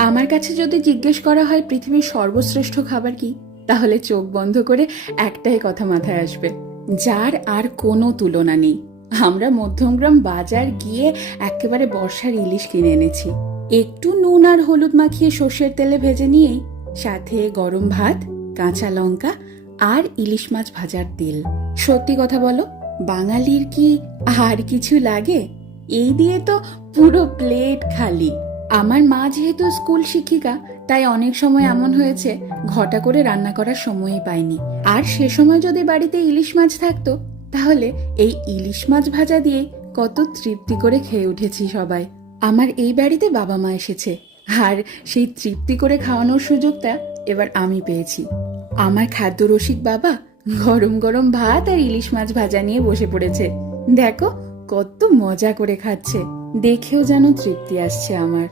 আমার কাছে যদি জিজ্ঞেস করা হয় পৃথিবীর সর্বশ্রেষ্ঠ খাবার কি, তাহলে চোখ বন্ধ করে একটাই কথা মাথায় আসবে, যার আর কোনো তুলনা নেই। আমরা মধ্যমগ্রাম বাজার গিয়ে একেবারে বর্ষার ইলিশ কিনে এনেছি। একটু নুন আর হলুদ মাখিয়ে সর্ষের তেলে ভেজে নিয়েই সাথে গরম ভাত, কাঁচা লঙ্কা আর ইলিশ মাছ ভাজার তেল। সত্যি কথা বলো, বাঙালির কি আর কিছু লাগে? এই দিয়ে তো পুরো প্লেট খালি। আমার মা যেহেতু স্কুল শিক্ষিকা, তাই অনেক সময় এমন হয়েছে ঘটা করে রান্না করার সময়ই পাইনি। আর সে সময় যদি বাড়িতে ইলিশ মাছ থাকতো, তাহলে এই ইলিশ মাছ ভাজা দিয়ে কত তৃপ্তি করে খেয়ে উঠেছি সবাই। আমার এই বাড়িতে বাবা মা এসেছে, আর সেই তৃপ্তি করে খাওয়ানোর সুযোগটা এবার আমি পেয়েছি। আমার খাদ্য রসিক বাবা গরম গরম ভাত আর ইলিশ মাছ ভাজা নিয়ে বসে পড়েছে। দেখো কত মজা করে খাচ্ছে, দেখেও যেন তৃপ্তি আসছে আমার।